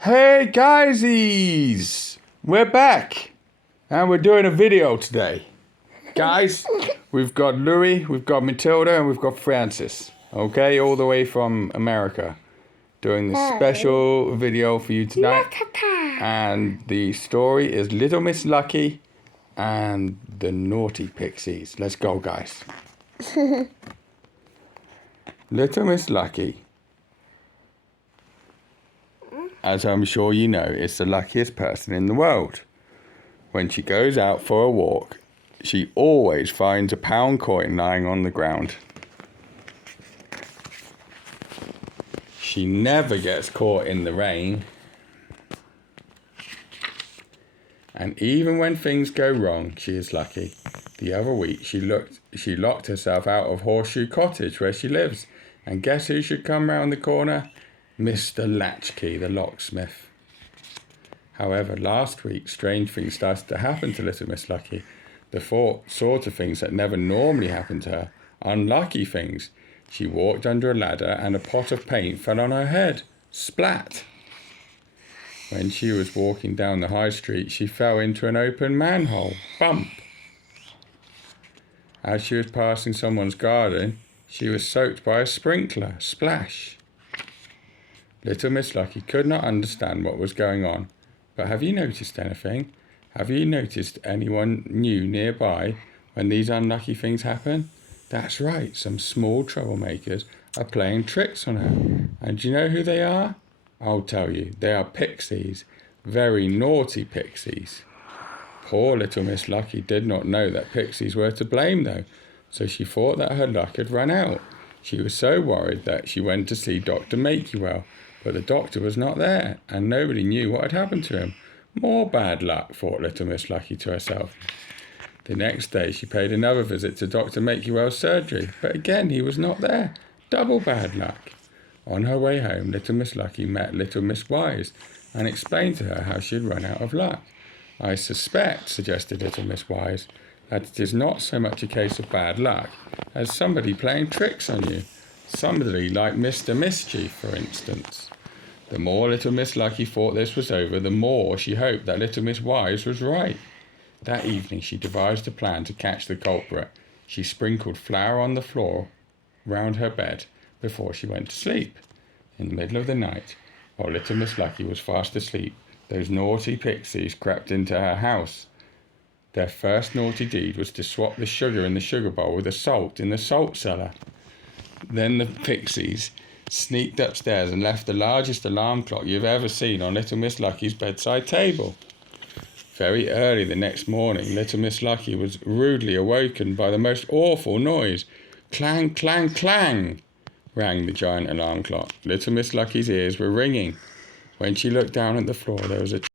Hey guysies! We're back and we're doing a video today. Guys, we've got Louis, we've got Matilda, and we've got Francis. Okay, all the way from America. Doing this special video for you tonight. And the story is Little Miss Lucky and the Naughty Pixies. Let's go, guys. Little Miss Lucky, as I'm sure you know, is the luckiest person in the world. When she goes out for a walk, she always finds a pound coin lying on the ground. She never gets caught in the rain. And even when things go wrong, she is lucky. The other week, she locked herself out of Horseshoe Cottage where she lives. And guess who should come round the corner? Mr. Latchkey, the locksmith. However, last week, strange things started to happen to Little Miss Lucky. The sort of things that never normally happen to her. Unlucky things. She walked under a ladder and a pot of paint fell on her head. Splat! When she was walking down the high street, she fell into an open manhole. Bump! As she was passing someone's garden, she was soaked by a sprinkler. Splash! Little Miss Lucky could not understand what was going on. But have you noticed anything? Have you noticed anyone new nearby when these unlucky things happen? That's right, some small troublemakers are playing tricks on her. And do you know who they are? I'll tell you, they are pixies. Very naughty pixies. Poor Little Miss Lucky did not know that pixies were to blame though, so she thought that her luck had run out. She was so worried that she went to see Dr. Makewell, but the doctor was not there, and nobody knew what had happened to him. More bad luck, thought Little Miss Lucky to herself. The next day she paid another visit to Dr. Makewell's surgery, but again he was not there. Double bad luck. On her way home, Little Miss Lucky met Little Miss Wise and explained to her how she had run out of luck. I suspect, suggested Little Miss Wise, that it is not so much a case of bad luck as somebody playing tricks on you. Somebody like Mr. Mischief, for instance. The more Little Miss Lucky thought this was over, the more she hoped that Little Miss Wise was right. That evening she devised a plan to catch the culprit. She sprinkled flour on the floor round her bed before she went to sleep. In the middle of the night, while Little Miss Lucky was fast asleep, those naughty pixies crept into her house. Their first naughty deed was to swap the sugar in the sugar bowl with the salt in the salt cellar. Then the pixies sneaked upstairs and left the largest alarm clock you've ever seen on Little Miss Lucky's bedside table. Very early the next morning, Little Miss Lucky was rudely awoken by the most awful noise. Clang, clang, clang, rang the giant alarm clock. Little Miss Lucky's ears were ringing. When she looked down at the floor, there was a